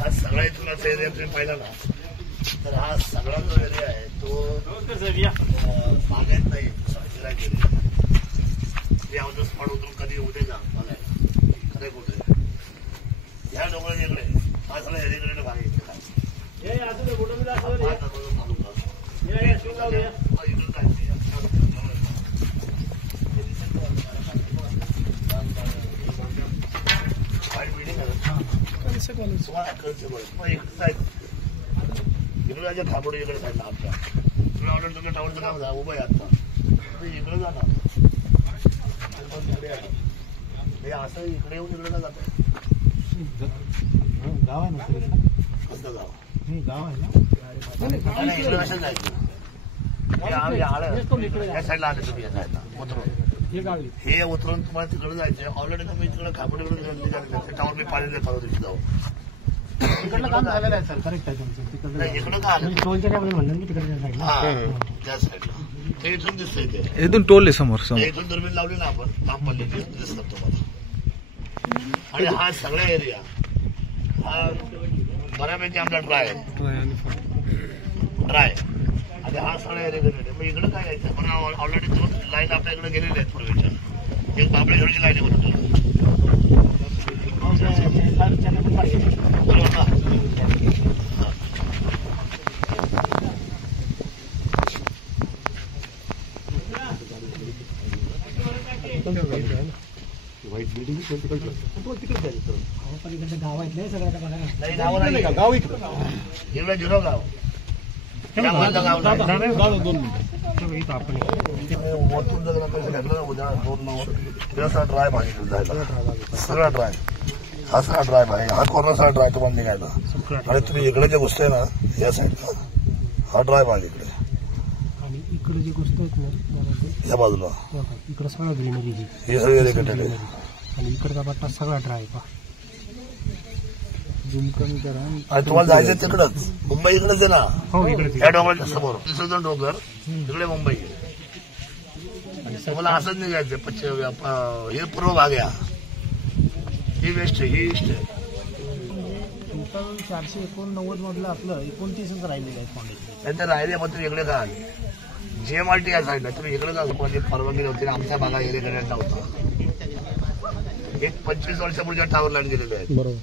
हा सगळा इथूनचा एरिया तुम्ही पाहिला ना तर हा सगळा जो एरिया आहे तो बागायत नाही यावरच स्पॉट उतरून कधी उद्या जा बघायला खरे कुठे या डोंगराच्या इकडे हा सगळा एरियाकडे भाग येते इकडे खाबोडी इकडे साईडला आमच्या तुला ऑर्डर तुमच्या टावरचं नाव जा उभं आहे आता इकडे जाणार असं इकडे येऊन इकडे का जात गाव आहे ना कसं गाव गाव आहे ना इकडे कशाला जायचं या साईडला आले तुम्ही या साईडला उतरून हे उतरून तुम्हाला तिकडे जायचं ऑलरेडी तुम्ही तिकडे खाबोडीकडे टावर मी पाणी देत होतो तिथे जाऊ इकडलं काम झालेलं आहे सर करेक्ट आहे तुमचं तिकडलं इकडं का आलं टोलच्या काय म्हणलं मी तिकडच्या साईडला त्या साईडला ते इथून दिसतंय ते इथून टोल आहे समोर इथून दुर्बीण लावली ना आपण तांबल्ली दिसतात तुम्हाला आणि हा सगळा एरिया हा बऱ्यापैकी आमचा ड्राय आणि हा सगळा एरिया गेलेला मग इकडं काय यायचं पण ऑलरेडी दोन लाईन आपल्या इकडे गेलेले आहेत पूर्वीच्या एक बाबळी घरची लाईन आहे म्हणून बरोबर ना व्हाईट बिल्डिंग तिकडे गाव आहेत नाही सगळं नाही गाव नाही गाव इकडं इकडे झिरो गाव वरतून जर पैसे घेतलं ना उद्या 2 ड्राय भाजी जायला सगळा ड्राय हा सगळा ड्राय भाई हा कोरोना सगळा ड्राय तुम्हाला निघायला आणि तुम्ही इकडे जे गोष्ट आहे ना या साईडला हा ड्राय भाग इकडे आणि इकडे जी गोष्ट आहेत ना या बाजूला इकडे सगळं ग्रीनरी हे सगळे एरिया कटेल आहे आणि इकडचा पट्टा सगळा ड्राय पा झूम कमी करा आणि तुम्हाला जायचं तिकडंच मुंबई इकडेच आहे ना हो इकडे या डोंगराच्या समोर तिसरं डोंगर तिकडे मुंबई आहे तुम्हाला असंच निघायचं पश्चिम हे पूर्व भाग या ही वेस्ट आहे ही ईस्ट आहे टोटल 489 मधलं आपलं 29च राहिलेलं आहे फाउंडेशन नंतर राहिले मग तुम्ही इकडे का JMRT या साईडला तुम्ही इकडे का कोणाची परवानगी नव्हती आमच्या भागा एरिया करण्यात नव्हता एक 25 वर्षापूर्वीच्या टावर लाईन गेलेले आहेत बरोबर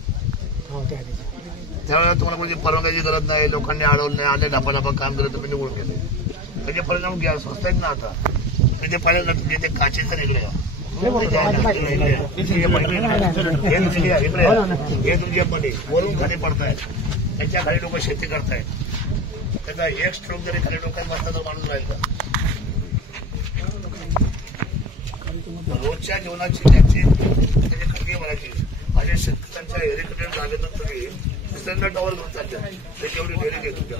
त्यावेळेला तुम्हाला कोणती परवानगीची गरज नाही लोकांनी अडवलं नाही आले ढापा काम करत तुम्ही निवडून गेले त्याचे परिणाम घ्या स्वस्त आहेत ना आता तुम्ही ते पाहिलं ना तुमचे ते काचेचं इकडे हे तुमची मध्ये वरून खाली पडतायत त्याच्या खाली लोक शेती करतायत त्याचा एक स्ट्रोक जरी खाली लोकांना बसला तर माणूस राहील का रोजच्या जीवनाची त्याची खंडी म्हणायची माझ्या शेतकऱ्यांच्या एरिकडे जागेतून तुम्ही दुसऱ्यांना टॉवर घेऊन चालतात त्याची एवढी डेअरिंग आहे तुमच्या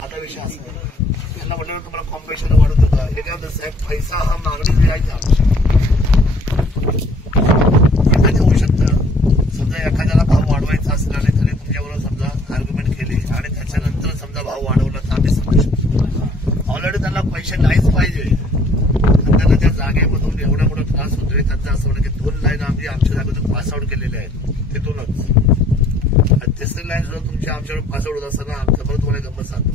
आता विषय असा त्यांना म्हटलं तुम्हाला कॉम्पिटिशन वाढत होता हे काय साहेब पैसा हा मागणी द्यायचा एखादं होऊ शकतं समजा एखाद्याला भाव वाढवायचा असला आणि त्याने तुमच्याबरोबर समजा आर्ग्युमेंट केली आणि त्याच्यानंतर समजा भाव वाढवला तर आम्ही समजू शकतो ऑलरेडी त्यांना पैसे नाहीच पाहिजे त्यांना त्या जागेमधून एवढा मोठा त्रास होतोय त्यांचं असं म्हणतं की 2 लाईन आम्ही आमच्या जागेतून पासआउट केलेल्या आहेत तिथूनच आणि तिसरी लाईन सुद्धा तुमच्या आमच्याकडे पासआउट होत असताना आमच्या बरोबर तुम्हाला गंमत सांगतो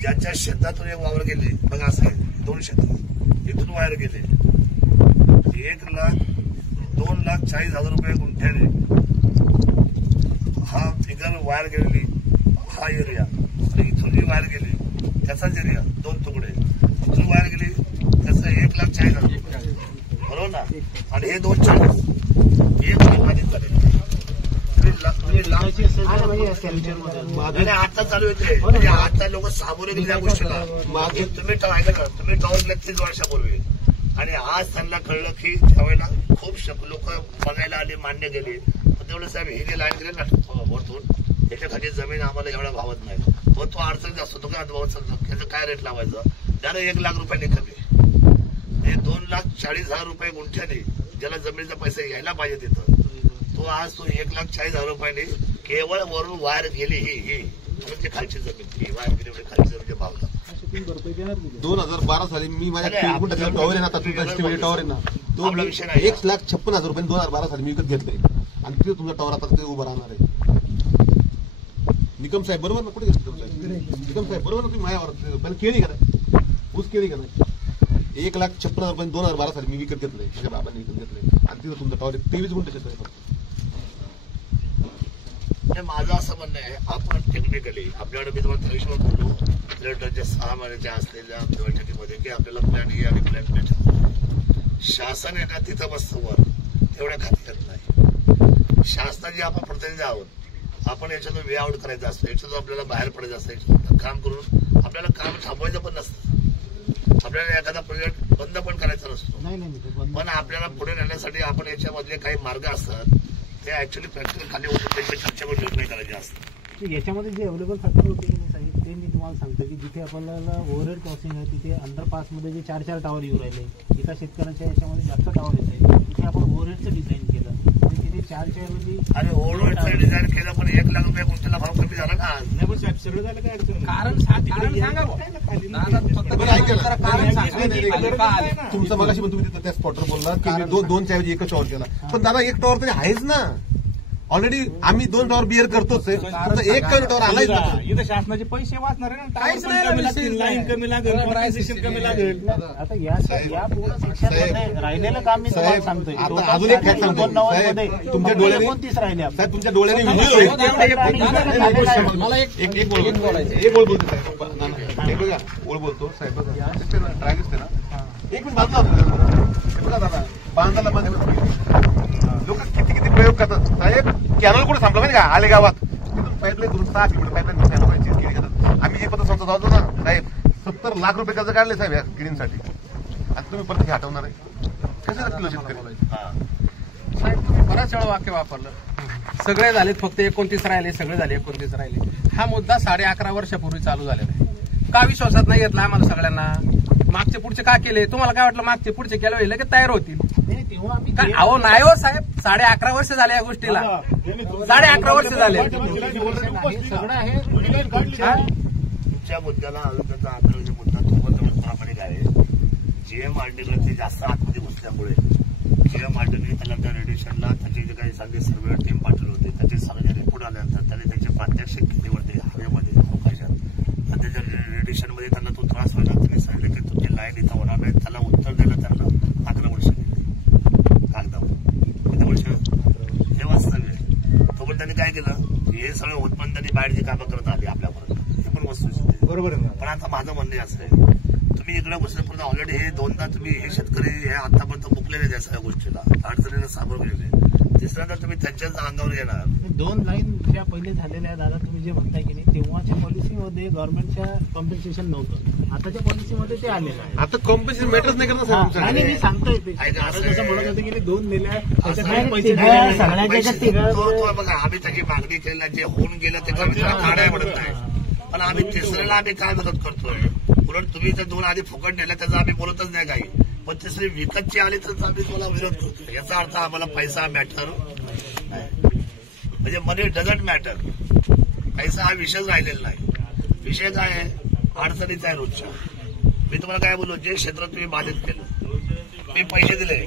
ज्यांच्या शेतातून एक वावर गेले बघा असं आहे 2 शेतात इथून वायर गेले 1,02,40,000 रुपये गुंठ्याने हा फिगर वायर गेलेली हा एरिया आणि इथून जी वायर गेली त्याचाच एरिया 2 तुकडे इथून वायर गेली त्याचं 1,40,000 रुपये बरोबर ना आणि हे 2,40,000 1 लाख आधीच झाले आता चालू येते म्हणजे आता लोक सामोरे गेले त्या गोष्टीला मागे तुम्ही टॉवर गेले 30 वर्षापूर्वी आणि आज त्यांना कळलं की त्यावेळेला खूप लोक बघायला आले मान्य गेले तेवढं साहेब हे जे लाईन गेले ना वरतून त्याच्या खाली जमीन आम्हाला एवढा भावत नाही मग तो अडचणीत असतो तो काय भावत त्याचं काय रेट लावायचं त्यानं 1 लाख रुपयाने कमी हे 2,40,000 रुपये गुंठ्याने ज्याला जमिनीचा पैसा यायला पाहिजे तिथं तो आज तो 1,40,000 रुपयाने केवळ वरून वायर गेली ही खालची जमीन ही वायर गेली खालची जमीन भावला तुम्ही भरपाई देणार नाही. 2012 साली मी माझ्या 3 गुंठ्याचा टॉवर आहे ना, तुमचा टॉवर आहे ना, तो 1,56,000 रुपये 2012 साली मी विकत घेतलंय आणि तिथे तुमचा टॉवर आता तिथे उभा राहणार आहे. निकम साहेब बरोबर ना? कुठे गेले निकम साहेब? बरोबर ना? तुम्ही माझ्यावर पहिले केली का नाही? ऊस केली का नाही? 1,56,000 रुपये 2012 साली मी विकत घेतलंय, माझ्या बाबांनी विकत घेतलंय आणि तिथं तुमचा टॉवर 23 गुंठ्याचा आहे. माझं असं म्हणणं आहे, आपण टेक्निकली आपल्याकडे मी तुम्हाला थ्रेशोल्ड बोललो जे 6 महिन्याच्या असलेल्या बैठकीमध्ये की आपल्याला प्लॅन ए आणि प्लॅन बी शासन आहे ना तिथं बसतं वर, तेवढ्या खाती येत नाही. शासनाचे आपण प्रतिनिधी आहोत, आपण याच्यातून वे आउट करायचं असतं, याच्यातून आपल्याला बाहेर पडायचं असतं, याच्यातून काम करून आपल्याला काम थांबवायचं पण नसतं, आपल्याला एखादा प्रोजेक्ट बंद पण करायचा नसतो. पण आपल्याला पुढे नेण्यासाठी आपण याच्यामधले काही मार्ग असतात ते ऍक्च्युअली प्रॅक्टिकल खाली होतं, त्यांच्या चर्चेवर निर्णय करायचे असतात. याच्यामध्ये जे अवेलेबल फॅक्टर होते की नाही साहेब, ते मी तुम्हाला सांगतो की जिथे आपल्याला ओव्हरहेड क्रॉसिंग आहे तिथे अंडरपासमध्ये जे 4-4 टावर येऊ राहिले, एका शेतकऱ्याच्या याच्यामध्ये जास्त टावर येत आहे, तिथे आपण ओव्हरहेडचं डिझाईन केलं आणि तिथे 4च्या ऐवजी अरे ओव्हरहेडचं डिझाईन केलं पण 1 लाख रुपये गुंठेला भाव कमी झाला ना. नाही पण साहेब सगळं झालं काय अडचण कारण सांगा तुमचं मगाशी पण तुम्ही त्या स्पॉटवर बोललात की 2च्या ऐवजी एकच टॉवर केला, पण दादा 1 टॉवर तरी आहेच ना. ऑलरेडी आम्ही 2 टॉवर बिअर करतोच आहे, तर 1 टॉवर आलाच ना. इथं शासनाचे पैसे वाचणार आहे ना, टाईम कमी लागतील, लाईन कमी लागेल, कॉम्पेन्सेशन कमी लागेल. आता या पूर्ण सेक्शनमध्ये राहिलेलं काम मी तुम्हाला सांगतोय. आता अजून एक फॅक्ट सांगतो साहेब, तुमच्या डोळ्याने 29 राहिले आपले. साहेब तुमच्या डोळ्याने व्हिडिओ मला एक बोल बोलतो साहेब, एक बघा ओळ बोलतो साहेब, बघा ट्राय दिसते ना, 1 मिनिट बाजूला बघा दादा, बांधाला मध्ये लोक किती प्रयोग करतात साहेब. कॅनल कुठे थांबलं माहिती का? आले गावात पाईपलाईन करून 6 किलोमीटर पाईपलाईन केली करतात. आम्ही जे पत्र संस्था जातो ना साहेब, 70 लाख रुपये कर्ज काढले साहेब या किडींसाठी, आणि तुम्ही परत हटवणार आहे कसं किलो शेतकरी? साहेब तुम्ही बराच वेळा वाक्य वापरलं, सगळे झाले फक्त 29 राहिले, सगळे झाले 29 राहिले. हा मुद्दा 11.5 वर्षापूर्वी चालू झालेला आहे. का विश्वासात नाही घेतला आम्हाला सगळ्यांना? मागचे पुढचे का केले? तुम्हाला काय वाटलं मागचे पुढचे केलं होईल की तयार होतील? अहो नाही हो साहेब, 11.5 वर्ष झाले या गोष्टीला, 11.5 वर्ष झाले. तुमच्या मुद्द्याला आरोग्याचा आग्रह मुद्दा तुम्हाला प्रामाणिक आहे. जीएमआरडीला ते जास्त आतमध्ये घुसल्यामुळे जीएमआरडीने त्याला त्या रेडिएशनला त्याचे जे काही सगळे सर्वे टीम पाठवले होते, त्याचे सगळे रिपोर्ट आल्यानंतर त्याने त्याचे प्रात्यक्षिक केलेवरती हवेमध्ये अवकाशात आणि त्याच्या रेडिएशनमध्ये त्यांना तो त्रास व्हायला त्यांनी सांगितलं की तुमची लाईन इथं होणार नाही. त्याला उत्तर द्यायला त्यांना 11 वर्ष कागदावर, किती वर्ष? हे वास्तव आहे. तो पण त्यांनी काय केलं, हे सगळं होत पण त्यांनी बाहेरची कामं करत आली आपल्यापर्यंत, हे पण वस्तुस्थिती बरोबर आहे. पण आता माझं म्हणणं असं आहे, तुम्ही इकडे बसल्यापर्यंत ऑलरेडी हे 2दा तुम्ही हे शेतकरी हे आतापर्यंत मुकलेले त्या सगळ्या गोष्टीला अडचणीला सामोरं गेलेले. तिसऱ्यांदा तुम्ही त्यांच्याच अंगावर येणार. 2 लाईन ज्या पहिले झालेल्या आहेत दादा, तुम्ही जे म्हणताय की नाही, तेव्हाच्या पॉलिसीमध्ये गव्हर्नमेंटच्या कॉम्पेन्सेशन नव्हतं, आताच्या पॉलिसीमध्ये ते आलेलं आहे. आता कॉम्पेन्सेशन मॅटर्स नाही करणार साहेब. आणि मी सांगतोय ते जसं म्हणत होते की 2 नेल्या पैसे बघा, आम्ही त्याची मागणी केलेला जे होऊन गेलं ते काढाय म्हणत नाही, पण आम्ही तिसऱ्याला आम्ही काय मदत करतोय? उलट तुम्ही त्या 2 आधी फुकट नेल्या त्याचा आम्ही बोलतच नाही काही, पण तिसरी विकतची आली तर आम्ही तुम्हाला विरोध करतो. याचा अर्थ आम्हाला पैसा मॅटर म्हणजे मनी डझंट मॅटर, पैसा हा विषयच राहिलेला नाही. विषय काय आहे? अडचणीचा आहे रोजच्या. मी तुम्हाला काय बोललो, जे क्षेत्र तुम्ही बाधित केलं, मी पैसे दिले,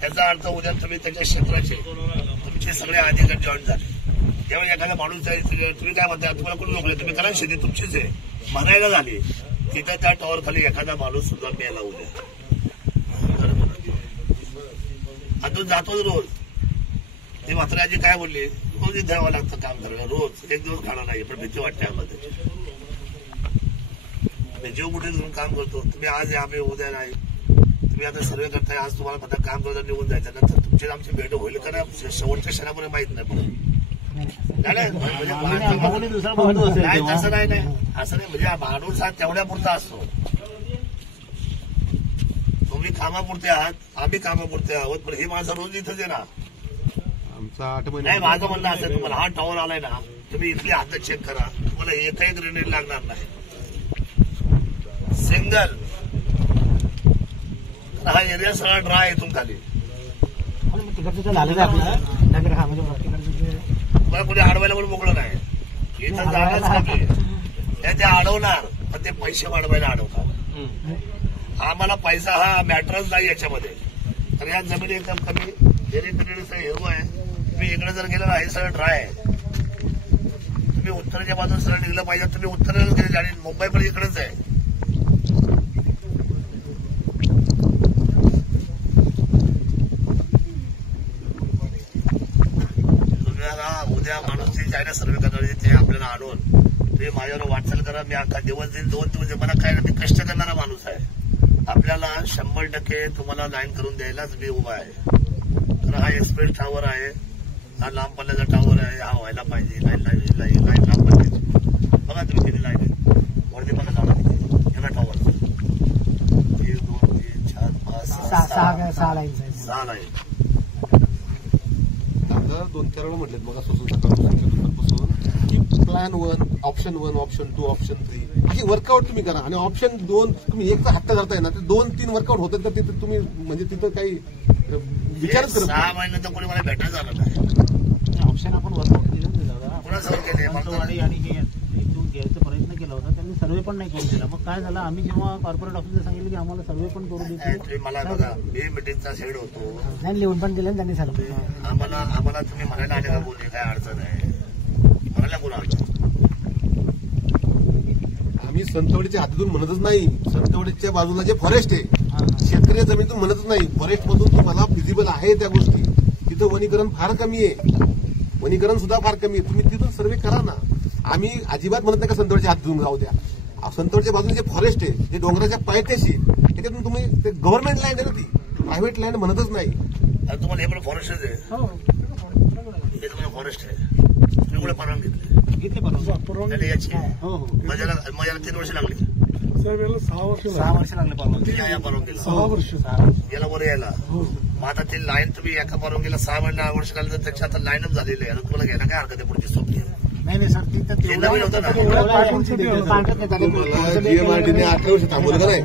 त्याचा अर्थ उद्या तुम्ही त्याच्या क्षेत्राचे तुमचे सगळे अधिकारी जॉईन झाले. जेव्हा एखादा माणूस आहे, तुम्ही काय म्हणता, तुम्हाला कोण रोखले? तुम्ही करा, शेती तुमचीच आहे म्हणायला झाली, तिथं त्या टॉवर खाली एखादा माणूस सुद्धा मेला उद्या. आता जातोच रोज. ते मात्र आजी काय बोलली, रोज द्यावं लागतं काम करायला, रोज 1 दिवस खाणं नाही, पण भीती वाटते आम्हाला त्याची. आम्ही जीव कुठे घेऊन काम करतो. तुम्ही आज आम्ही उद्या नाही, तुम्ही आता सर्वे करताय, आज तुम्हाला पता काम करता निघून जायचं, नंतर तुमची आमची भेट होईल का नाही शेवटच्या क्षणापर्यंत माहित नाही पडत. नाही तसं नाही, असं नाही. म्हणजे माणूस हा तेवढ्या पुरता असतो. तुम्ही कामापुरते आहात, आम्ही कामापुरते आहोत, पण हे माझं रोज इथंच आहे ना. नाही, माझं म्हणणं असं तुम्हाला हा टॉवर आलाय ना, तुम्ही इथली हात चेक करा, तुम्हाला एकही ग्रेनेड लागणार नाही. सिंगल हा एरिया सगळा ड्राय आहे इथून खाली. तुम्हाला कोणी अडवायला पण मोकळं नाही, इथं जागाच कमी, त्या अडवणार. पण ते पैसे वाढवायला अडवतात. आम्हाला पैसा हा मॅटरच नाही याच्यामध्ये. तर या जमिनी एकदम कमी जेणेकरून सगळं हिरव आहे. तुम्ही इकडे जर गेलं ना हे सगळं ड्राय आहे. तुम्ही उत्तरेच्या बाजूला सरळ निघलं पाहिजे. तुम्ही उत्तरेला गेले आणि मुंबई पण इकडेच आहे. उद्या माणूस जे आहे ना सर्वे करणार ते आपल्याला आणून तुम्ही माझ्यावर वाटचाल करा. मी अख्खा दिवस देईल 2 दिवस मला काय मी कष्ट करणारा माणूस आहे. आपल्याला 100% तुम्हाला लाईन करून द्यायलाच मी उभा आहे. तर हा एक्सप्रेस टावर आहे. हा लांब पल्ल्याचा टावर आहे. हा व्हायला पाहिजे. लाईन लांब पल्ल्याची बघा तुम्ही किती लाईन आहे. वरती बघा जाणार एका टावर 1 2 3 4 5 6 लाईन. 2-4 वेळा म्हटलेत बघा सुसून की प्लॅन 1, ऑप्शन 1, ऑप्शन 2, ऑप्शन 3 अशी वर्कआउट तुम्ही करा. आणि ऑप्शन 2 तुम्ही एकचा हट्टा करताय ना, ते 2-3 वर्कआउट होतात तर तिथे तुम्ही म्हणजे तिथं काही विचारच करत 6 महिन्यात कोणी मला भेटायला झालं नाही. ऑप्शन आपण वर्कआउट केलं होतं दादा. कोणासोबत केले आणि हे इथून घ्यायचा प्रयत्न केला होता. त्यांनी सर्वे पण नाही करून दिला. मग काय झालं, आम्ही जेव्हा कॉर्पोरेट ऑफिसला सांगितलं की आम्हाला सर्वे पण करू देतो. तुम्ही मला बघा मी मिटिंगचा हेड होतो. नाही लिहून पण दिलं त्यांनी सर्वे. आम्हाला तुम्ही म्हणायला आले का बोलले काय अडचण आहे म्हणायला कोण आलं. आम्ही संतवडीच्या हातातून म्हणतच नाही. संतवडीच्या बाजूला जे फॉरेस्ट आहे शेतकरी जमिनीतून म्हणतच नाही. फॉरेस्ट मधून तुम्हाला फिजिबल आहे त्या गोष्टी. तिथं वनीकरण फार कमी आहे. वनीकरण सुद्धा फार कमी आहे. तुम्ही तिथून सर्वे करा ना. आम्ही अजिबात म्हणत नाही का संतवडच्या हातातून जाऊ द्या. संतवडच्या बाजूने जे फॉरेस्ट आहे जे डोंगराच्या पायथ्याशी त्याच्यातून तुम्ही ते गव्हर्नमेंट लँड आहे ना, ती प्रायव्हेट लँड म्हणतच नाही. तुम्हाला हे पण फॉरेस्टच आहे. हे तुम्हाला फॉरेस्ट आहे. तुम्ही कुठे परवानगी घेतली परवानगी याची माझ्याला 3 वर्ष लागली. 6 वर्ष लागले परवानगी. या परवानगीला 6 वर्ष याला वर यायला. मग आता ती लाईन तुम्ही एका परवानगीला 6 वर्ष लागली तर त्याची आता लाईनच झालेली आहे. तुम्हाला घ्यायला काय हरकत आहे पुढची सोपी. नाही सर हे नवीन होतं ना. जीएमआरटीने 18 वर्ष थांबवलं का नाही.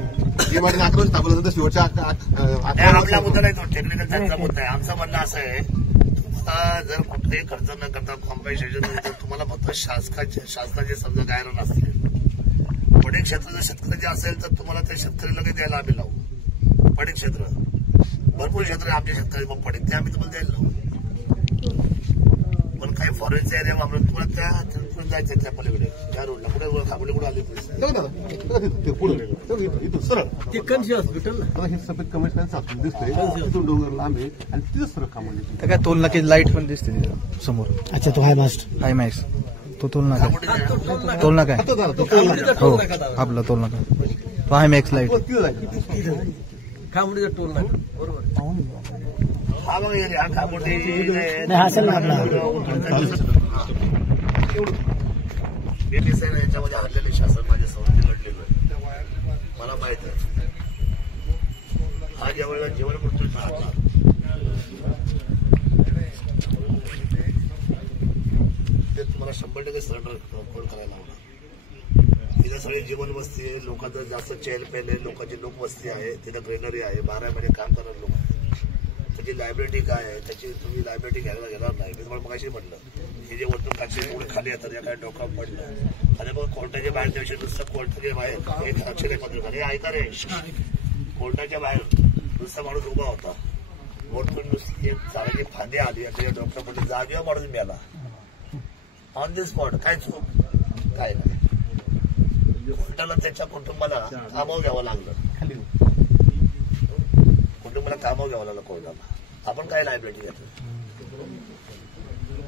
जीएमआरटीने 18 वर्ष थांबवलं तर शेवटच्या आपला मुद्दा नाही तो टेक्निकल त्यांचा मुद्दा आहे. आमचं म्हणणं असं आहे तुम्हाला जर कुठेही खर्च न करता कॉम्पेन्सेशन तर तुम्हाला फक्त शासनाचे समजा गायरन असतील. पडीक क्षेत्र जर शेतकऱ्याचे असेल तर तुम्हाला त्या शेतकऱ्याला काही द्यायला आम्ही लावू. पडीक क्षेत्र भरपूर क्षेत्र आहे आमच्या शेतकरी मग पडीक ते आम्ही तुम्हाला द्यायला लावू. पण काही फॉरेनच्या एरिया वापरून तुम्हाला त्या जायचं त्या पलीकडे त्या रोडला कुठे खाबडे कुठे आले इथून सरळ हे सफेद कमिशनर साचून दिसतंय. तिथून डोंगर लांब आहे आणि तिथं सरळ खांबवली. काय तोलनाकी लाईट पण दिसते तिथं समोर. अच्छा तो हाय मास्ट हाय मॅक्स तो तोलनाका हो आपला तोलनाका तो हाय मॅक्स लाईट खांबडीचा टोल नाही बरोबर. हा मग हा खामोटी असेल ना आपला याच्यामध्ये हरलेले शासन माझ्या संस्थेत लढलेलं मला माहित आहे. हा ज्या वेळेला जीवन मृत्यूचा हात ते तुम्हाला 100% सरेंडर कोण करायला होणार. तिथे सगळी जीवन वस्ती आहे. लोकांचं जास्त चेल पेल आहे. लोकांची लोकवस्ती आहे. तिथं ग्रेनरी आहे. 12 महिने काम करणार लोक. त्याची लायबिलिटी काय आहे त्याची तुम्ही लायबिलिटी घ्यायला घेणार नाही. मी तुम्हाला मगाशी म्हटलं हे जे वरतून काचे एवढे खाली येतात या काय डोकं पडलं आणि मग कोर्टाच्या बाहेर दिवशी नुसतं कोर्टाच्या बाहेर एक अक्षर पत्रकार हे ऐका रे कोर्टाच्या बाहेर नुसता माणूस उभा होता. वरतून नुसती एक झाडाची फांदी आली आणि त्याच्या डोक्या पडली. जागेवर माणूस मिळाला ऑन दी स्पॉट. काय चूक काय नाही. कोर्टाला त्याच्या कुटुंबाला कामावर घ्यावं लागलं. कुटुंबाला कामावर घ्यावं लागलं कोर्टाला. आपण काय लायबिलिटी घेतो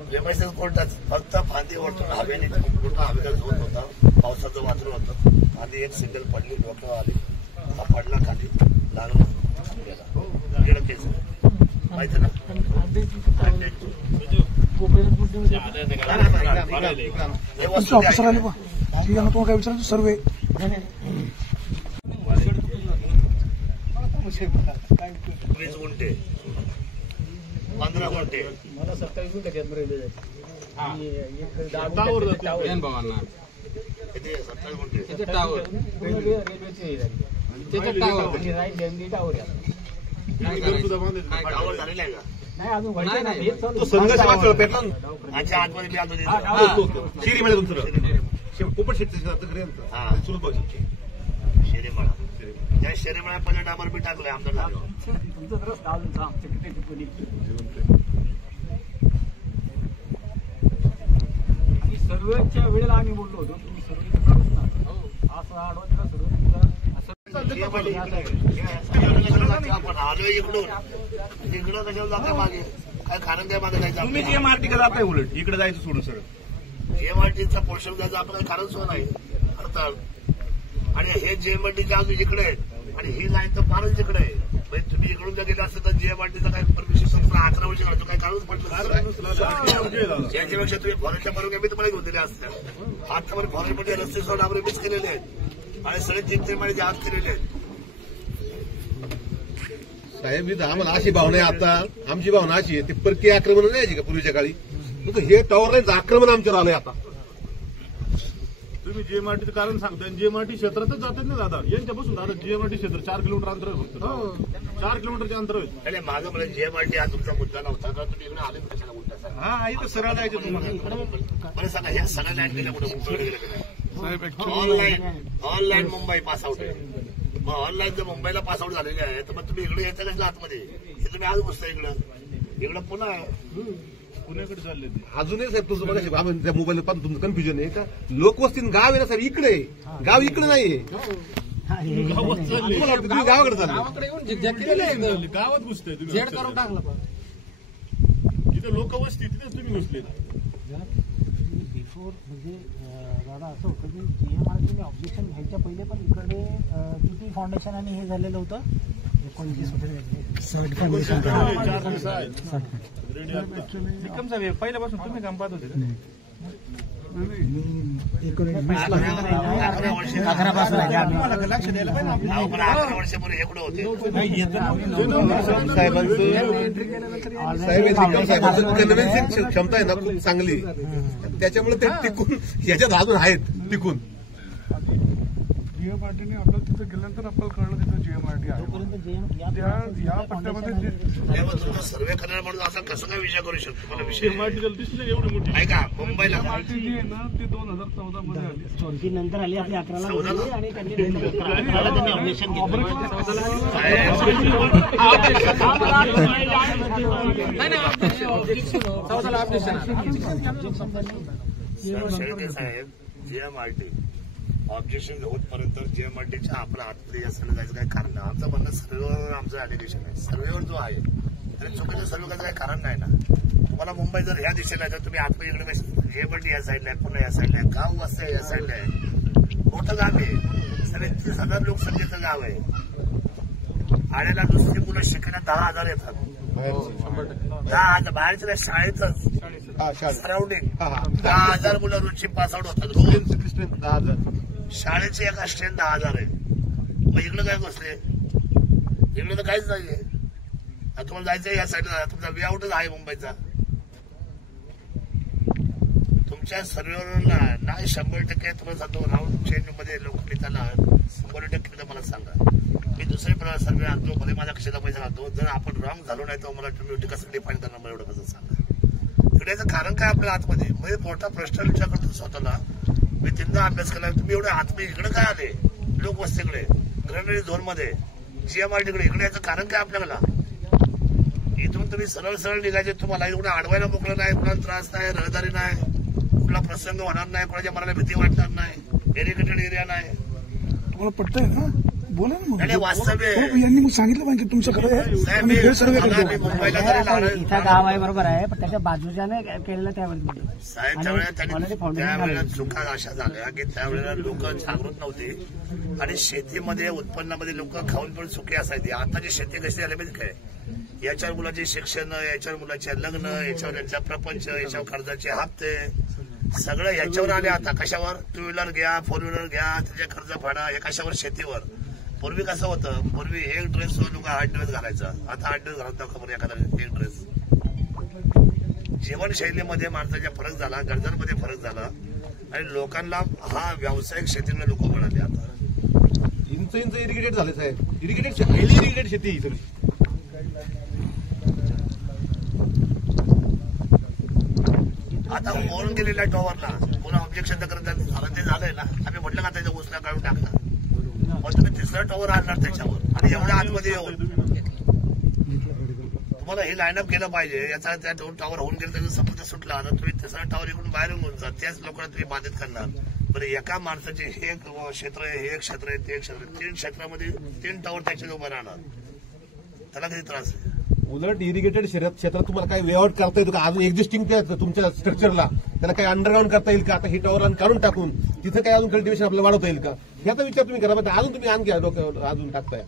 व्यवस्थित कोर्टाच फक्त फांदी ओढून हवेने हवेला झोत होता. पावसाचं वातावरण होतं. फांदी एक सिंगल पडली डोक्यावर आली. हा पडला खाली लागला गेला केस माहिती ना. काय विचार सर्वे 20 गुंठे 15 गुंठे मला 27 गुंठे घेत राहिले. किती 27 गुंठे टावर टावर झालेला आहे का. तो संघर्ष पेटला अच्छा आतमध्ये मी आलो शिरीमध्ये तुमचं पोपट शेटचं घरी हा. चुलत भाऊ शेरेमाळा त्या शेरेमाळा पहिल्या डाबर बी टाकलंय आमदार झाल्यावर. आणि सर्वेच्या वेळेला आम्ही बोललो होतो तुम्ही सर्वे करूच ना असं आडवत सर्व आपण आलोय इकडून इकडं कशावर जाता मागे काय खाणं काय मागे जायचं तुम्ही JMRT कडे जाताय उलट इकडे जायचं सोडून सगळं JMRTचा पोर्शन जायचं आपल्याला कारण सोय नाही अर्थात. आणि हे JMRTच्या अजून इकडे आहेत आणि ही लाईन तर फारच इकडे आहे. म्हणजे तुम्ही इकडून जर गेला असेल तर JMRTचा काय परमिशन 17-18 वर्ष घालतो काय काढूच पडलं त्याच्यापेक्षा तुम्ही फॉरेनच्या परवानग्या मी तुम्हाला घेऊन दिल्या असत्या. आतापर्यंत फॉरेनमध्ये रस्ते सोड डाबरे मीच केलेले आहेत आणि सगळे 3-3 महिने आज केलेले आहेत. साहेब इथं आम्हाला अशी भावना आहे आता आमची भावना अशी आहे ते परकीय आक्रमण नाही यायची का पूर्वीच्या काळी हे टॉवर लाईनचं आक्रमण आमच्यावर आलंय आता. तुम्ही JMRTचं कारण सांगताय JMRT क्षेत्रातच जातात ना दादा यांच्यापासून दादा JMRT क्षेत्र 4 किलोमीटर अंतर आहे फक्त 4 किलोमीटरचे अंतर आहे. आणि माझं मला JMRT हा तुमचा मुद्दा नव्हता तर तुम्ही इकडे आले कशाला मुद्दा सांगा. हा इथं सरळ जायचं तुम्हाला मला सांगा ह्या सगळ्या लँड गेल्या कुठे मुंबईकडे गेल्या ऑनलाईन मुंबई पासआउट आहे. मग ऑनलाईन जर मुंबईला पासआउट झालेले आहे तर मग तुम्ही इकडे येता कसल्या आतमध्ये हे तुम्ही आज बसता इकडं पुन्हा पुण्याकडे चालले ते अजूनही साहेब तुझं बघा आपण त्या मोबाईल पाहून तुमचं कन्फ्युजन आहे का लोकवस्तीन गाव आहे ना साहेब इकडे आहे. गाव इकडे नाहीये तुम्हाला वाटतं तुम्ही गावाकडे चालले गावाकडे येऊन झिकझॅक केलेलं आहे गावात घुसताय तुम्ही झेड करून टाकलं पण इथे लोक वस्ती तिथेच तुम्ही घुसले बिफोर म्हणजे दादा असं होतं की JMRT ऑब्जेक्शन घ्यायच्या पहिले पण इकडे किती फाउंडेशन आणि हे झालेलं होतं 29 निकम साहेब पहिल्यापासून तुम्ही काम पाहत होते का? 11 वर्ष लक्ष द्यायला पाहिजे ना. 11 वर्षापूर्वी इकडे होते. साहेबांचं कन्व्हिन्सिंग क्षमता आहे ना खूप चांगली त्याच्यामुळे ते टिकून याच्यात अजून आहेत टिकून. JMRTने आपल्याला तिथं गेल्यानंतर आपल्याला कळलं तिथं JMRT आहे या पट्ट्यामध्ये तुमचा सर्वे करणार म्हणून असा कसं काय विषय करू शकतो मला विषय JMRT दिसले एवढी मोठी ऐका मुंबईला JMRT जी आहे ना ती 2014 मध्ये आली ती नंतर आली आपली 11ला चौदाला? आणि त्यांनी 11ला त्यांनी ऑब्जेक्शन घेतलं. साहेब JMRT ऑब्जेक्शन होतपर्यंत JMRTच्या आपल्या आतमध्ये यासाठी जायचं काही कारण नाही. आमचं म्हणणं सर्वेवर आमचं ऍप्लिकेशन आहे. सर्वेवर जो आहे तरी चुकीचं सर्वे करायचं काही कारण नाही ना. तुम्हाला मुंबई जर ह्या दिशेला आहे तर तुम्ही आतमध्ये इकडे JMRT या साईडला आहे पुन्हा या साईडला आहे गाव वस्ती या साईडला आहे मोठं गाव आहे 30,000 लोकसंख्येचं गाव आहे. आड्याला दुसरी मुलं शिकायला 10,000 येतात 10,000 बाहेरच्या शाळेतच सराउंडिंग 10,000 मुलं रोजची पासआउट होतात रोज. 10,000 शाळेचे एका स्ट्रेंथ 10,000 आहे. मग इकडं काय बसले इकडं तर काहीच नाहीये. तुम्हाला जायचं या साईडला तुमचा वे आउटच आहे मुंबईचा. तुमच्या सर्वेवरला नाही 100% तुम्हाला सांगतो राऊंड चेन मध्ये लोकांनी त्याला 100% मला सांगा. मी दुसरे सर्वे आणतो मध्ये माझ्या कशाला पैसा घालतो जर आपण रॉंग झालो नाही तर मला तुम्ही कसं डिफाईन करणार मला एवढं कसं सांगा. इकडे याचं कारण काय आपल्या आतमध्ये म्हणजे मोठा प्रश्न विचार करतो स्वतःला. मी 3दा अभ्यास केला तुम्ही एवढे आतमध्ये इकडे काय आले लोकवस्तीकडे ग्रॅनरी झोन मध्ये JMRTकडे इकडे याचं कारण काय आपल्याला. इथून तुम्ही सरळ सरळ निघायचे तुम्हाला इकडे अडवायला मोकळं नाही कुणाला त्रास नाही रहदारी नाही कुठला प्रसंग होणार नाही कोणाच्या मनाला भीती वाटणार नाही डेडिकेटेड एरिया नाही. तुम्हाला पटतंय ना बोला ना आणि वास्तव्य यांनी मग सांगितलं पाहिजे की तुमच्याकडे मुंबईला जरी लावलं इथं गाव आहे बरोबर आहे पण त्याच्या बाजूच्याने केलेलं त्यावेळेस साहेब त्यावेळेला चुका अशा झाल्या की त्यावेळेला लोक जागृत नव्हती आणि शेतीमध्ये उत्पन्नामध्ये लोक खाऊन पण सुखी असायची. आताची शेती कशी झाली माहिती काय याच्यावर मुलाचे शिक्षण याच्यावर मुलाचे लग्न याच्यावर यांचा प्रपंच याच्यावर कर्जाचे हप्ते सगळं याच्यावर आले. आता कशावर 2 व्हीलर घ्या 4 व्हीलर घ्या त्याचे कर्ज फाडा हे कशावर शेतीवर. पूर्वी कसं होतं पूर्वी एक ड्रेस लोक 8 ड्रेस घालायचा आता 8 ड्रेस घालून खबर एखादा एक ड्रेस. जीवनशैलीमध्ये माणसाचा फरक झाला गरजांमध्ये फरक झाला आणि लोकांना हा व्यावसायिक शेतीकडे लोक वळाले. आता इंच इरिगेटेड झाले साहेब इरिगेटेड शेती सगळी. आता होऊन गेलेल्या टॉवरला पुन्हा ऑब्जेक्शन तर करत झालं ते झालंय ना, आम्ही म्हटलं का त्याच्या उसला काढून टाकला, मग तुम्ही तिसरं टॉवर आणणार त्याच्यावर आणि एवढ्या आतमध्ये येऊन तुम्हाला हे लाईनअप केलं पाहिजे. याचा त्या 2 टॉवर होऊन गेले त्याचा संबंध सुटला तर तुम्ही तिसरा टॉवर इकडून बाहेर होऊन जा, त्याच लोकांना तुम्ही बाधित करणार. बरं एका माणसाचे हे एक क्षेत्र आहे, हे एक क्षेत्र आहे, ते एक क्षेत्र आहे, 3 क्षेत्रामध्ये 3 टॉवर त्याच्यात उभं राहणार, त्याला किती त्रास आहे. उलट इरिगेटेड क्षेत्रात तुम्हाला काही वेआउट करता येतो का अजून एक्झिस्टिंग तुमच्या स्ट्रक्चरला त्याला काही अंडरग्राऊंड करता येईल का. आता ही टॉवर काढून टाकून तिथे काही अजून कल्टिवेशन आपल्याला वाढवता येईल का ह्याचा विचार तुम्ही करा. अजून तुम्ही आणखी डोक्यावर अजून टाकताय.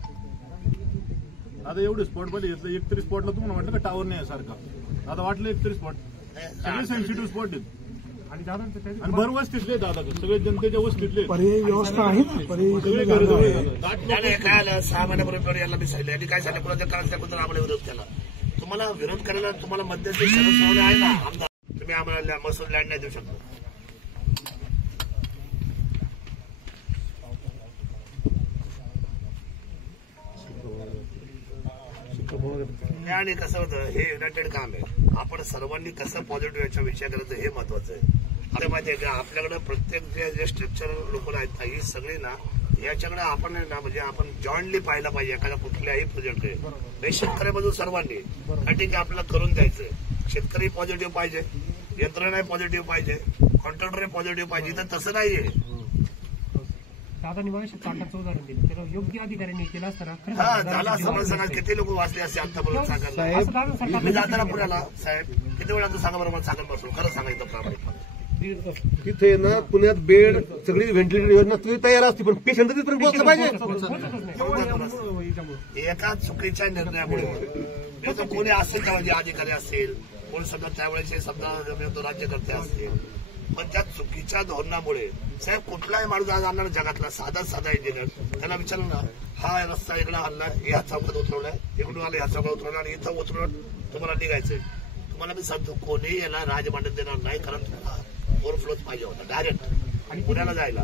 आता एवढे स्पॉट मध्ये घेतलं, 31 स्पॉटला तुम्हाला म्हटलं का टावर नाही सारखा, आता वाटलं 31 स्पॉट सगळे सेन्सिटिव्ह स्पॉट आहेत आणि भर वस्तीतले दादा सगळे जनतेच्या वस्तीतले पर्यायी व्यवस्था आहे ना, पर्यायी सगळे घरी काय आलं 6 महिन्यापूर्वी याला मी सांगितलं आणि काय झालं कुणाच्या काळात आम्हाला विरोध केला. तुम्हाला विरोध करायला तुम्हाला मध्यस्थी सर्वसामान्य आहे ना आमदार, तुम्ही आम्हाला महसूल लँड नाही देऊ शकता. आणि कसं होतं हे युनायटेड काम आहे. आपण सर्वांनी कसं पॉझिटिव्ह याचा विचार करायचा हे महत्वाचं आहे. आता माहिती आहे का आपल्याकडे प्रत्येक जे स्ट्रक्चर लोक आहेत ही सगळी ना याच्याकडे आपण ना म्हणजे आपण जॉईंटली पाहायला पाहिजे एखाद्या कुठल्याही प्रोजेक्टकडे. शेतकऱ्यामधून सर्वांनी ठीक आहे आपल्याला करून द्यायचंय. शेतकरी पॉझिटिव्ह पाहिजे, यंत्रणा पॉझिटिव्ह पाहिजे, कॉन्ट्रॅक्टर पॉझिटिव्ह पाहिजे. तर तसं नाहीये. दादानी मग पाटाचं उदाहरण दिलं, त्याला योग्य अधिकाऱ्यांनी केलं असताना झाला समज सांगा किती लोक वाचले असते आतापर्यंत सांगायला. मी जाताना पुण्याला साहेब किती वेळा सांगा बरोबर सांगत बसलो, खरं सांगायचं प्रामाणिक. तिथे ना पुण्यात बेड सगळी व्हेंटिलेटर योजना तुम्ही तयार असते पण पेशंट तिथपर्यंत पोहोचलं पाहिजे. एका चुकीच्या निर्णयामुळे कोणी असेल का म्हणजे अधिकारी असेल कोणी समजा त्यावेळेचे समजा राज्यकर्ते असतील पण त्या चुकीच्या धोरणामुळे साहेब कुठलाही माणूस आज आणणार जगातला साधा इंजिनियर त्यांना विचारलं ना हा रस्ता इकडे आणलाय ह्या चौकात उतरवलाय इकडून आला ह्या चौकात उतरवला आणि इथं उतरवून तुम्हाला निघायचंय. तुम्हाला मी सांगतो कोणी याला राजमांडत देणार नाही कारण तुम्हाला ओव्हरफ्लोच पाहिजे होता डायरेक्ट आणि पुण्याला जायला.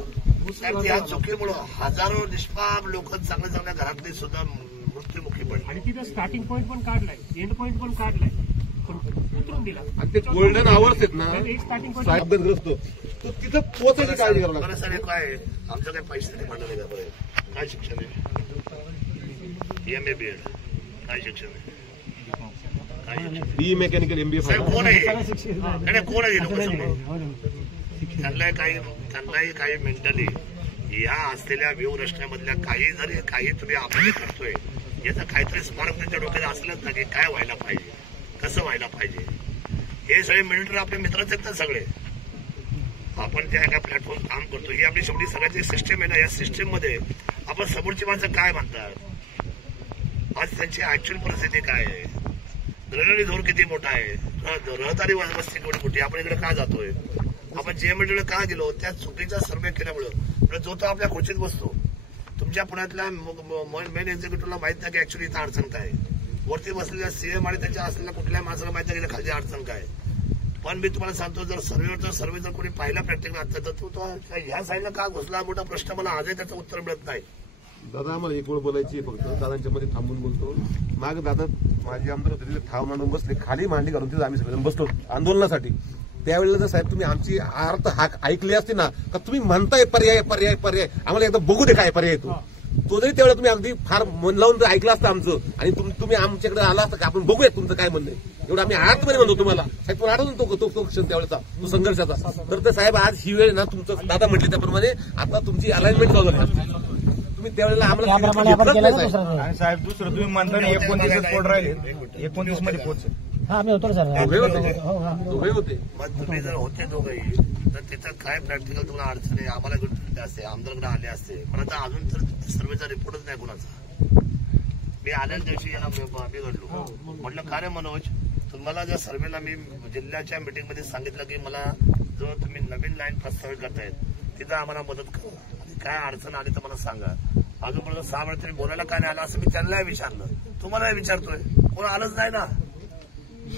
साहेब या चुकीमुळे हजारो निष्पाप लोक चांगल्या घरातले सुद्धा मृत्युमुखी पडले. आणि तिथं स्टार्टिंग पॉईंट पण काढलाय, एंड पॉईंट पण काढलाय, उतरून दिला. आणि ते गोल्डन आवर्स आहेत ना साहेबग्रस्त तो तिथं पोहोचायची काळजी करावं लागतं. बरं सर काय आमचं काही पैसे नाही म्हणाले का बरं काय शिक्षण आहे MA BEd काय शिक्षण आहे BE मेकॅनिकल MBA साहेब कोण आहे कोण आहे लोक त्यांनाही काही मेंटली या असलेल्या व्यूहरचनेमधल्या काही तुम्ही आपण करतोय याचा काहीतरी स्मारक त्यांच्या डोक्यात असलंच ना की काय व्हायला पाहिजे कसं व्हायला पाहिजे. हे सगळे मिलिटरी आपले मित्रच आहेत ना सगळे. आपण ज्या एका प्लॅटफॉर्म काम करतो ही आपली शेवटी सगळ्याची सिस्टीम आहे ना. या सिस्टीम मध्ये आपण समोरची माणसं काय म्हणतात आज त्यांची ऍक्च्युअल परिस्थिती काय आहे ग्रहणी झोन किती मोठा आहे रहदारी वस्ती केवढी मोठी आपण इकडे का जातोय आपण JMDला का गेलो त्या चुकीचा सर्वे केल्यामुळे जो तो आपल्या खोचीत बसतो. तुमच्या पुण्यातल्या मेन एक्झिक्युटिव्हला माहित नाही की ऍक्च्युअली इथं अडचण काय वरती बसलेल्या CM आणि त्यांच्या असलेल्या कुठल्या माणसाला माहित नाही खाली अडचण काय. पण मी तुम्हाला सांगतो जर सर्वे जर कोणी पाहिला प्रॅक्टिकल आता तर तो ह्या साईडला का घुसला मोठा प्रश्न मला आजही त्याचं उत्तर मिळत नाही. दादा आम्हाला एक वेळ बोलायची फक्त दादांच्या मध्ये थांबून बोलतो. माग दादा माझे आमदार होते तिथे ठाव मांडून बसले खाली मांडी घालून तिथे आम्ही सगळेजण बसतो आंदोलनासाठी. त्यावेळेला जर साहेब तुम्ही आमची अर्थ हाक ऐकली असते ना का तुम्ही म्हणताय पर्याय आम्हाला एकदा बघू दे काय पर्याय तो जरी त्यावेळेला तुम्ही अगदी फार मन लावून जर ऐकलं असतं आमचं आणि तुम्ही आमच्याकडे आला असता का आपण बघूया तुमचं काय म्हणणं आहे एवढं आम्ही आतमध्ये म्हणतो तुम्हाला साहेब तुम्हाला आठवून तो क्षण त्यावेळेचा तो संघर्षाचा. तर ते साहेब आज ही वेळ ना तुमचं दादा म्हटले त्याप्रमाणे आता तुमची अलाइनमेंट चालू झाली तुम्ही त्यावेळेला आम्हाला. आणि साहेब दुसरं तुम्ही म्हणता 29 स्फोट राहिले 29 मध्ये पोहोचले आम्ही होतो सर दोघे होते. मग तुम्ही जर होते दोघंही तर तिथं काय प्रॅक्टिकल तुम्हाला अडचण आहे आम्हाला भेटले असते आमदारकडे आले असते पण आता अजून तर सर्वेचा रिपोर्टच नाही कुणाचा. मी आल्याच दिवशी यांना बिघडलो म्हटलं का रे मनोज तुम्हाला जर सर्वेला मी जिल्ह्याच्या मिटिंगमध्ये सांगितलं की मला जो तुम्ही नवीन लाईन प्रस्तावित करतायत तिथं आम्हाला मदत करा आणि काय अडचण आली तर मला सांगा. अजूनपर्यंत 6 वेळा तरी बोलायला काय नाही आला असं मी त्यांनाही विचारलं तुम्हालाही विचारतोय कोण आलंच नाही ना.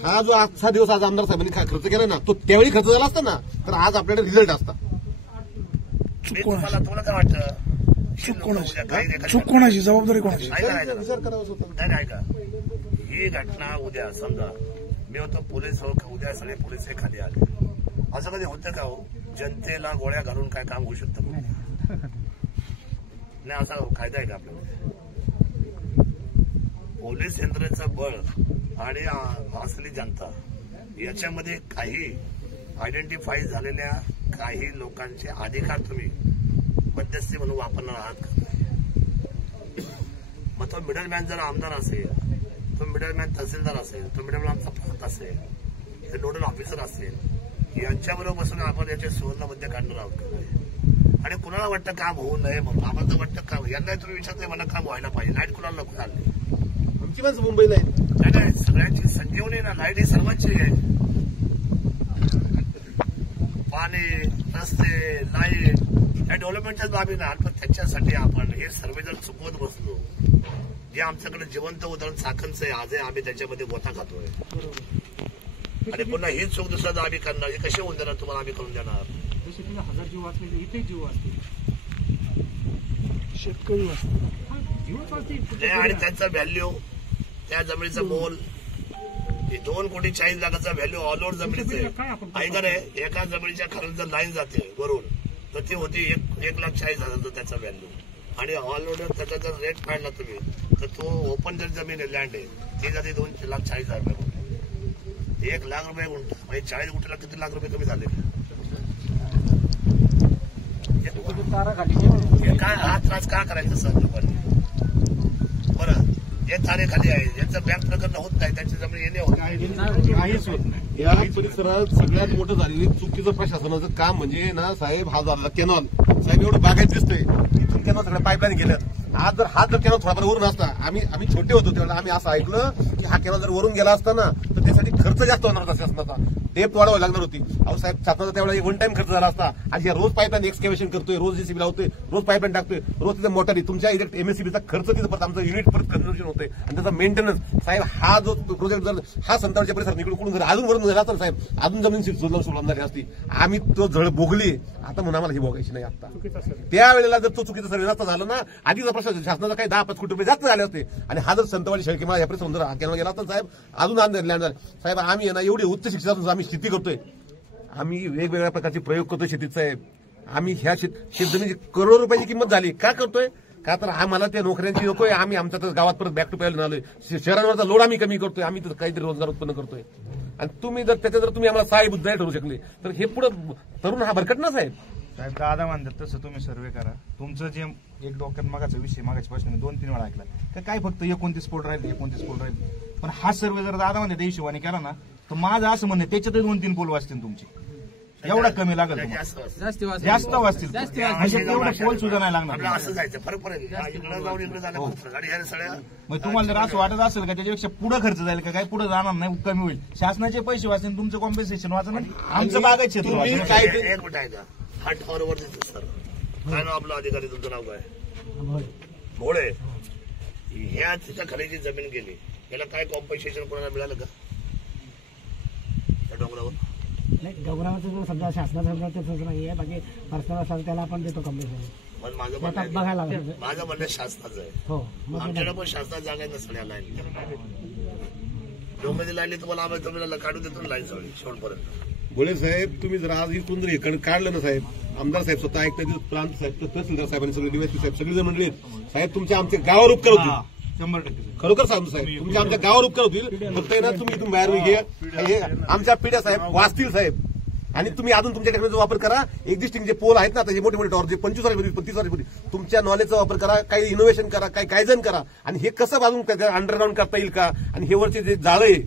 हा जो आजचा दिवस आज आमदार साहेबांनी खर्च केला ना तो त्यावेळी खर्च झाला असता ना तर आज आपल्याकडे रिझल्ट असता. तुम्हाला काय वाटतं चूक कोणाची जबाबदारी कोणाची विचार करावाच होता. नाही का ही घटना उद्या समजा मी होतो पोलीस उद्या सगळे पोलीस खाली आले असं कधी होतं का हो जनतेला गोळ्या घालून काय काम होऊ शकतं नाही, असा कायदा आहे का आपल्याला? पोलीस यंत्रणेचं बळ आणि असली जनता याच्यामध्ये काही आयडेंटिफाय झालेल्या काही लोकांचे अधिकार तुम्ही मध्यस्थी म्हणून वापरणार आहात का? मग तो मिडलमॅन जर आमदार असेल, तो मिडलमॅन तहसीलदार असेल, तो मिडलमॅन आमचा प्रांत असेल, हे नोडल ऑफिसर असेल, यांच्याबरोबर बसून आपण याचे सुवर्णमध्ये काढणार आहोत का? आणि कुणाला वाटतं काम होऊ नये म्हणून, आम्हाला तर वाटतं काम, यांना तुम्ही विचारते मला काम व्हायला पाहिजे, लाईट कुणाला नको झाली? आमची माणसं मुंबईला आहे. नाही, सगळ्यांची संजीवनी ना, लाईट ही सर्वांची आहे. पाणी, रस्ते, लाईट या डेव्हलपमेंटच्याच बाबी ना, पण त्याच्यासाठी आपण हे सर्वे जर चुकवत बसलो, जे आमच्याकडे जिवंत उदाहरण चाकणचं आहे, आजही आम्ही त्याच्यामध्ये गोता खातोय आणि पुन्हा हीच चूक दुसऱ्या आम्ही करणार, हे कसे होऊन देणार तुम्हाला? आम्ही करून देणार? 1000 जीव वाचले, इथे जीव वाचले, शेतकरी जीवच वाचते. आणि त्यांचा व्हॅल्यू, त्या जमिनीचा मोल 2,40,00,000 व्हॅल्यू ऑल ओव्हर जमिनीचं आहे. ऐका रे, एका जमिनीच्या खाली जर लाईन जाते वरून तर ती होती 1,40,000 त्याचा व्हॅल्यू, आणि ऑल ओव्हर त्याचा जर रेट पाहिला तुम्ही तर तो ओपन जर जमीन आहे, लँड आहे, ती जाते 2,40,000 रुपये. 1,00,000 रुपये गुंठा, म्हणजे 40 गुंठ्याला किती लाख रुपये कमी झाले? काय हा त्रास का करायचा सर लोकांनी? बरं, हे तारेखाली आहे, यांचं बँक प्रकरण होत नाही, त्यांची जमीन येणे होत नाही, काहीच होत नाही. या परिसरात सगळ्यात मोठं झालेलं चुकीचं प्रशासनाचं काम म्हणजे ना साहेब, हा झाला कॅनॉल. साहेब एवढं बागायत दिसतोय, इथून कॅनॉल सगळ्या पाईपलाईन गेल्यात. आज जर कॅनॉल थोडाफार वरून असता, आम्ही छोटे होतो तेव्हा आम्ही असं ऐकलं की हा कॅनॉल जर वरून गेला असता ना तर त्यासाठी खर्च जास्त होणार होता शासनाचा, डेप्थ वाढवावी लागणार होती. अहो साहेब, शासनाचा त्यावेळेला 1 टाइम खर्च झाला असता. आज या रोज पाईपलाईन एक्सकेव्हेशन करतोय, रोज जेसीबी लावतोय, रोज पाईपलाईन टाकतोय, रोज तिथे मोटारी, तुमच्या इलेक्ट एमएससीबीचा खर्च तिथं परत आमचं युनिट परत कन्व्हर्जन होतंय आणि त्याचा मेंटेनन्स. साहेब, हा जो प्रोजेक्ट जर हा संतावरच्या परिसरात निकडून जर अजून वरून झाला तर साहेब अजून जमीन सुधारणारी असती. आम्ही तो झळ भोगली, आता म्हणून आम्हाला ही भोगायची नाही. आता त्यावेळेला जर तो चुकीचा सर्वे नसता झाला ना, आधीचा प्रश्न शासनाचा काही 10-5 कोटी रुपये जास्त झाले असते, आणि हा जर संतवाडी शेळकेमाळा या परिसरात जर केला गेला तर साहेब अजून लँड झाले. साहेब, आम्ही ना एवढी उच्च शिक्षणातून आम्ही शेती करतोय, आम्ही वेगवेगळ्या प्रकारचे प्रयोग करतोय शेतीत साहेब. आम्ही ह्या शेतजमिनीची करोडो रुपयाची किंमत झाली. का करतोय? का तर आम्हाला त्या नोकऱ्यांची नकोय. आम्ही आमच्या तर गावात परत बॅक टू पॅल आलोय. शहरांवरचा लोड आम्ही कमी करतोय, आम्ही तर काहीतरी रोजगार उत्पन्न करतोय. आणि तुम्ही जर त्याच्या जर तुम्ही आम्हाला साहेब नाही ठरू शकले तर हे पुढे तरुण हा भरकटणार साहेब. साहेब, दादा म्हणतात तसं तुम्ही सर्वे करा. तुमचं जे एक डोक्यात मागाचा विषय, मागाच्या प्रश्न मी 2-3 वेळा ऐकला, तर काय फक्त 29 स्फोट राहिले, 29 स्फोट राहिले. पण हा सर्वे जर दादा म्हणते त्या हिशोबाने केला ना तर माझं असं म्हणणं त्याच्यातच 2-3 पोल वाचतील तुमची. एवढा कमी लागेल, जास्त वाचतील, तेवढं पोल सुद्धा नाही लागणार. असं जायचं, फरक पडेल. इकडे जाऊन इकडे झालं आणि ह्या सगळ्या. मग तुम्हाला जर असं वाटत असेल का त्याच्यापेक्षा पुढे खर्च जाईल का, काही पुढे जाणार नाही, कमी होईल, शासनाचे पैसे वाचतील, तुमचं कॉम्पेन्सेशन वाचणार, आमचं बागायत क्षेत्र वाचणार. एक मिनिट आहे का, हा टॉवरवर देतो सर, काय नाव आपलं अधिकारी, तुमचं नाव काय? भोळे. ह्या तिच्या खाली जी जमीन गेली याला काय कॉम्पेन्सेशन कोणाला मिळालं का त्या डोंगरावर? नाही, डोंगरावरचं जर समजा शासनाचा तसंच नाहीये, बाकी पर्सनल असेल त्याला आपण देतो कम्प्लेंट. पण माझं म्हणणं शासनाचं आहे. हो, आमच्याकडे पण शासनात जागा आहे ना सगळ्या लाईन. डोंगराची लाईन तुम्हाला आम्ही तुम्हाला काढून देतो लाईन सगळी शेवटपर्यंत. बोले साहेब, तुम्ही जर आज इथून जर इकडे काढलं ना साहेब, आमदार साहेब स्वतः ऐकतात, प्रांत साहेब, तहसीलदार साहेबांनी सगळे डीवायसपी साहेब सगळे जण म्हणले साहेब तुमच्या आमच्या गावावर उपकार होतील. 100% खरोखर सांगतो साहेब, तुमच्या आमच्या गावावर उपकार होतील. फक्त ना तुम्ही इथून बाहेर घे, आमच्या पिढ्या साहेब वाचतील साहेब. आणि तुम्ही अजून तुमच्या टेक्नॉलॉजीचा वापर करा. एक्झिस्टिंग जे पोल आहेत ना, त्याचे मोठे मोठे टॉवर जे 25 वर्षापूर्वी 30 वर्षापूर्वी, तुमच्या नॉलेजचा वापर करा, काही इनोव्हेशन करा, काही कायजन करा. आणि हे कसं बाजून अंडरग्राऊंड करता येईल का, आणि हे वरचे जे जाळं आहे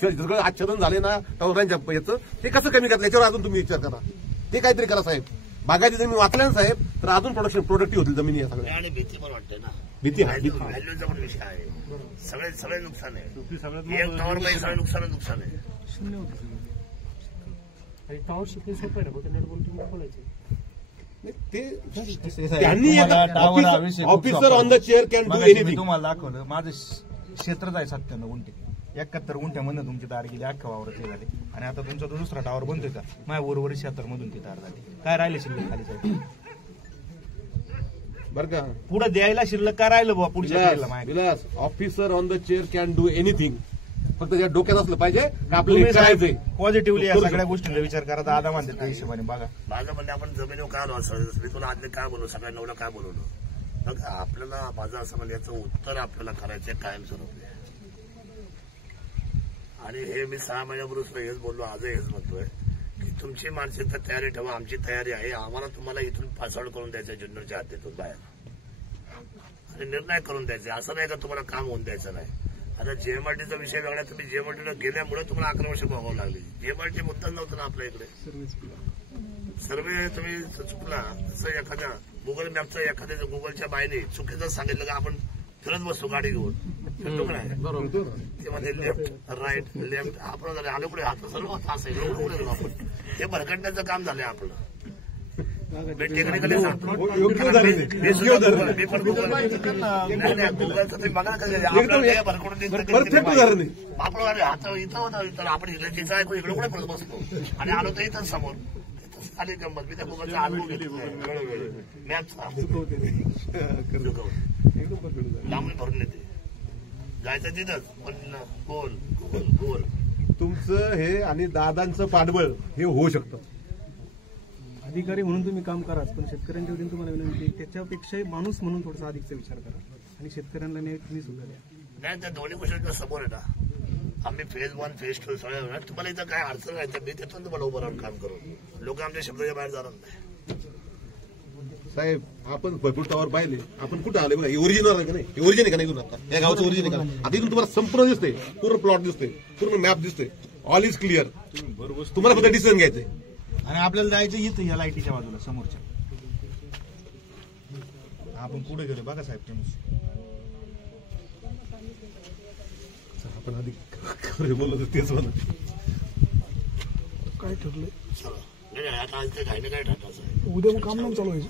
सगळं आच्छादन झाले ना टॉवरांच्या याचं, ते कसं कमी करता याच्यावर अजून तुम्ही विचार करा. ते काहीतरी करा साहेब. बागायती जमीन वाचल्या ना साहेब तर अजून प्रोडक्टिव्ह होतील जमिनी या सगळ्या. आणि भीती पण वाटते ना, भीती व्हॅल्यूचा पण विषय आहे. सगळे नुकसान आहे. एक टॉवर मध्ये सगळे नुकसान आहे. टॉवर शिकले सोपं आहे, officer on the chair can do anything. तुम्हाला दाखवलं माझं क्षेत्रच आहे 97 गुंठे, 71 गुंठ्यामधून तुमची तार गेली, अख्ख्या वावरात हे झाले. आणि आता तुमचा तो दुसरा टावर बनतोय का, माझ्या उर्वरित 76 मधून ती तार झाली. काय राहिले शिल्लक खाली साहेब? बरं का, पुढे द्यायला शिल्लक काय राहिलं बाबा पुढच्या Vilas, officer on the chair can do anything. फक्त त्या डोक्यात असलं पाहिजे का आपल्याला करायचंय. पॉझिटिव्हली या सगळ्या गोष्टींचा विचार करा. दादा म्हणते त्या हिशोबाने बघा. माझं म्हणणे आपण जमिनीवर काय आलो असं मी तुला आदले काय बोलू सगळ्या नवला काय बोलवलं मग आपल्याला माझं असं म्हणजे याचं उत्तर आपल्याला करायचंय कायमस्वरूपी. आणि हे मी 6 महिन्यापूर्वी हेच बोललो आजही हेच म्हणतोय की तुमची मानसिकता तयारी ठेवा. आमची तयारी आहे. आम्हाला तुम्हाला इथून पासआउट करून द्यायचं जुन्नरच्या हद्दीतून बाहेर आणि निर्णय करून द्यायचे. असं नाही का तुम्हाला काम होऊन द्यायचं नाही. आता जेएमआरटीचा विषय वेगळा. तुम्ही जेएमआरटीला गेल्यामुळे तुम्हाला 11 वर्ष भोगावं लागली. जेएमआरटी मुद्दा नव्हतं ना आपल्या इकडे. सर्वे तुम्ही चुकला तसं एखाद्या गुगल मॅपचं एखाद्या गुगलच्या बाईने चुकीचं सांगितलं का आपण फिरत बसतो गाडी घेऊन ते मध्ये लेफ्ट राईट लेफ्ट आपण झालं आलो पुढे हात सर्व असं पुढे गेलो आपण. हे भरकटण्याचं काम झालंय आपलं. टेक्निकली सांगतो मी पण गुगलचं तुम्ही बघा ना भरकडून आपण हात इथं होतं इथं आपण इथं ऐकू इकडे पुढे पडत बसतो आणि आलो तर इथंच समोर आली गंमत. मी त्या गुगलचा अनुभव घेतला मॅपचा लांबून भरून येते जायचं तिथंच पण गोल गोल गोल. तुमचं हे आणि दादांचं पाठबळ हे होऊ शकतं. अधिकारी म्हणून तुम्ही काम कराच पण शेतकऱ्यांच्या वतीने तुम्हाला विनंती त्याच्यापेक्षाही माणूस म्हणून थोडासा अधिकचा विचार करा आणि शेतकऱ्यांना न्याय तुम्ही सुद्धा द्या. नाही त्या दोन्ही गोष्टींच्या समोर आहे ना. आम्ही फेज 1 फेज 2 सगळ्या तुम्हाला इथं काय अडचण आहे तर मी तिथून तुम्हाला उभं राहून काम करू. लोक आमच्या शब्दाच्या बाहेर जाणार नाही. साहेब आपण भरपूर टावर पाहिले. आपण कुठं आले बघा. हे ओरिजिनल आहे का नाही. हे ओरिजिन आहे का नाही इथून आता या गावचं ओरिजिन आहे का. आता इथून तुम्हाला संपूर्ण दिसते पूर्ण प्लॉट दिसते पूर्ण मॅप दिसते. All is clear. तुम्हाला फक्त डिसिजन घ्यायचंय आणि आपल्याला जायचं इथं या लाईटीच्या बाजूला समोरच्या. आपण पुढे गेलो बघा साहेब. आपण आधी बोललो तेच म्हणा. काय ठरलंय नाही आता आज ते घाईने काय ठरलं उद्या मग काम नाही चालू व्हायचं.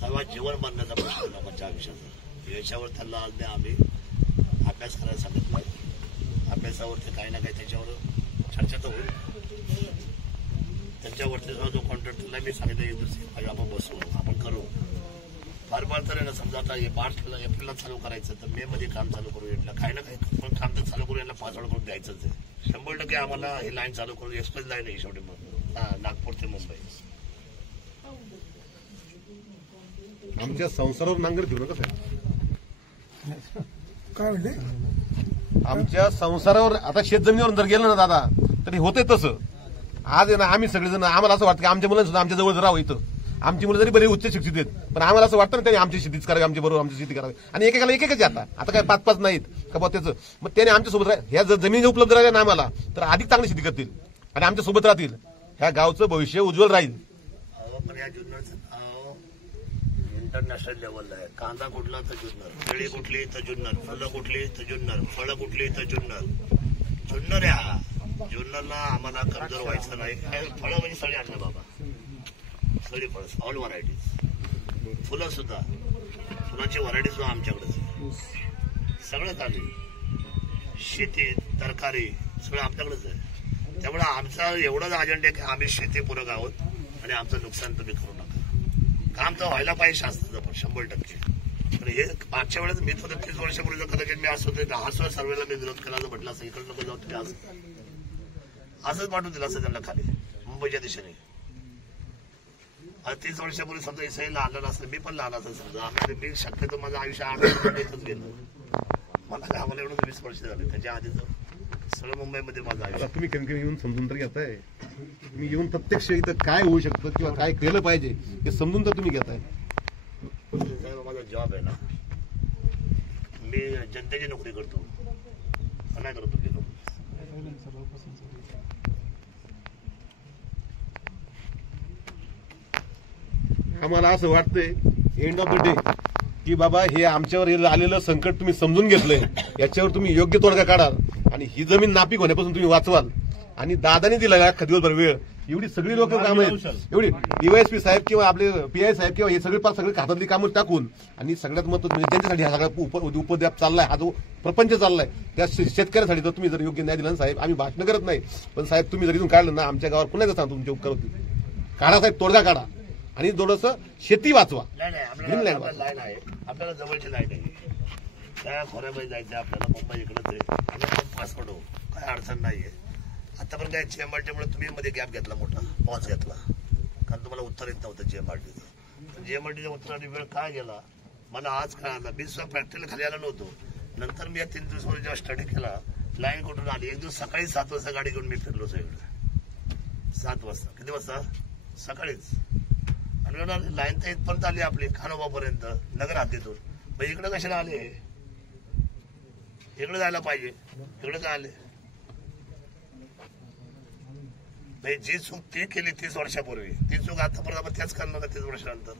सर्वात जीवन बांधण्याचा प्रश्न लोकांच्या आयुष्याचा याच्यावर त्यांना आज आम्ही अभ्यास करायला सांगितलं. अभ्यासावरती काही ना काही त्याच्यावर चर्चा तर होईल. त्यांच्यावरती जो कॉन्ट्रॅक्ट दिला मी सांगितलं एक दुसरी आपण बसू आपण करू. फार फार तर आहे ना समजा आता मार्चला एप्रिलला चालू करायचं तर मे मध्ये काम चालू करू. यातलं काही ना काही पण काम तर चालू करू यांना पासवर्ड करून द्यायचंच आहे. 100% आम्हाला ही लाईन चालू करून एक्सप्रेस लाईन आहे शेवटी नागपूर ते मुंबई. आमच्या संसारावर नांगर फिरू नका साहेब. काय म्हणले आमच्या संसारावर आता शेतजमिनीवर जर गेलं ना दादा तरी होते तसं. आज आहे ना आम्ही सगळेजण आम्हाला असं वाटतं की आमच्या मुलांना सुद्धा आमच्या जवळ राहावं इथं. आमची मुलं जरी बरी उच्च शिक्षित आहेत पण आम्हाला असं वाटतं ना त्यांनी आमची शेतीच करावी आमच्या बरोबर आमची शेती करावी. आणि एकेकाला एकच आता काय 5-5 नाहीत का बा त्याचं. मग त्याने आमच्यासोबत ह्या जर जमिनी उपलब्ध राहिल्या ना आम्हाला तर अधिक चांगली शेती करतील आणि आमच्या सोबत राहतील. ह्या गावचं भविष्य उज्ज्वल राहील. पण या जुन्नरचं नाव इंटरनॅशनल लेवलला आहे. कांदा कुठला तर जुन्नर, केळी कुठली तर जुन्नर, फुलं कुठली तर जुन्नर, फळं कुठली तर जुन्नर. जुन्नर आहे हा. जुन्नरला आम्हाला कमजोर व्हायचं नाही. फळं म्हणजे सगळे आणलं बाबा. सगळी फळं ऑल व्हरायटीज. फुलं सुद्धा फुलांची व्हरायटी सुद्धा आमच्याकडेच आहे. सगळंच आली शेती तरकारी सगळं आमच्याकडेच आहे. त्यामुळे आमचा एवढाच अजेंडा आहे की आम्ही शेतीपूरक आहोत आणि आमचं नुकसान तुम्ही करू नका. काम तर व्हायला पाहिजे शास्त्राचं पण 100%. पण हे मागच्या वेळेस मी तर 30 वर्षापूर्वी कदाचित मी असं होतं 10 सर्वेला मी विरोध केला म्हटलं असं इकडे नको जाऊ तुम्ही असंच पाठवून दिलं असं त्यांना खाली मुंबईच्या दिशेने. 30 वर्षापूर्वी समजा इसाई लहान असतं मी पण लहान असं समजा आम्ही मी शक्यतो माझं आयुष्य 8 वर्षातच गेलं. मला काय आम्हाला एवढं 20 वर्ष झाले. त्याच्या आधीच सगळं मुंबईमध्ये माझं आयुष्य. तुम्ही कमी कमी येऊन समजून तर घेताय. तुम्ही येऊन प्रत्यक्ष इथं काय होऊ शकतं किंवा काय केलं पाहिजे हे समजून तर तुम्ही घेताय. माझा जॉब आहे ना. मी जनतेची नोकरी करतो नाही करतो की नोकरी. आम्हाला असं वाटतंय एंड ऑफ द डे की बाबा हे आमच्यावर आलेलं संकट तुम्ही समजून घेतलंय. याच्यावर तुम्ही योग्य तोडगा काढाल आणि ही जमीन नापीक होण्यापासून तुम्ही वाचवाल. आणि दादानी दिला का दिवसभर वेळ एवढी सगळी लोक कामं आहेत. एवढी डीवायएसपी साहेब किंवा आपले पीआय साहेब किंवा हे सगळे हातातली कामं टाकून आणि सगळ्यात महत्त्वाचं म्हणजे ज्यांच्यासाठी हा सगळा उपद्व्याप चाललाय हा जो प्रपंच चाललाय त्या शेतकऱ्यासाठी जर तुम्ही जर योग्य न्याय दिला ना साहेब. आम्ही भाषण करत नाही पण साहेब तुम्ही जर इथून काढलं ना आमच्या गावावर पुन्हा सांगतो तुमचे उपकार होतील. काढा साहेब तोडगा काढा आणि थोडंसं शेती वाचवा. नाही आपल्याला लाईन आहे. आपल्याला जवळची लाईन आहे. त्या खोऱ्यामध्ये जायचं आपल्याला, मुंबई इकडंच आहे, आणि आपण पासवर्ड हो, काय अडचण नाहीये. आतापर्यंत काय जेएमआरटीमुळे तुम्ही मध्ये गॅप घेतला, मोठा पॉज घेतला, कारण तुम्हाला उत्तर येत नव्हतं जेएमआरटीचं. जेएमआरटीच्या उत्तराने वेळ काय गेला मला आज कळाला. मी स्वतः प्रॅक्टिकल खाली आला नव्हतो. नंतर मी या 3 दिवसावर जेव्हा स्टडी केला, लाईन कुठून आली. एक दिवस सकाळी 7 वाजता गाडी घेऊन मी फिरलो इकडे. 7 वाजता, किती वाजता? सकाळीच. आणि लाईन तर इथपर्यंत आली आपली, खानोबापर्यंत, नगर हद्दीतून. मग इकडे कशाला आले? इकडे जायला पाहिजे, इकडे काय आले? जी चूक ती केली 30 वर्षापूर्वी, ती चूक आतापर्यंत आपण त्याच करणार का 30 वर्षानंतर?